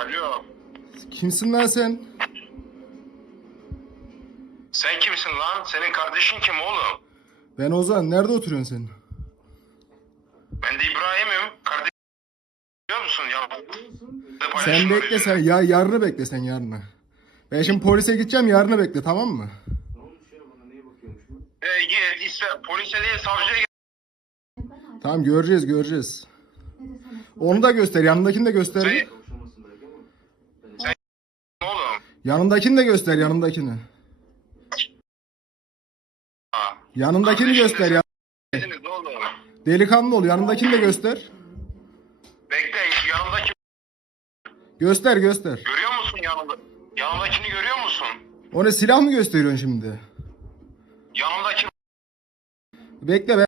Alo. Kimsin lan sen? Sen kimsin lan? Senin kardeşin kim oğlum? Ben Ozan. Nerede oturuyorsun sen? Ben de İbrahim'im. Kardeşim biliyor musun ya? Sen bekle sen. Ya yarını bekle sen yarını. Ben şimdi polise gideceğim yarını bekle tamam mı? E, git iste polise değil savcıya git. Tamam göreceğiz göreceğiz. Onu da göster. Yanındakini de göster. Sen oğlum. Yanındakini de göster yanındakini. Ha. Yanındakini göster ya. Dediniz oğlum. Delikanlı ol. Yanındakini de göster. Bekle yanımdaki Göster göster. görüyor musun yanımda? Yanımdakini görüyor musun? O ne silah mı gösteriyorsun şimdi? Yanımdaki Bekle ben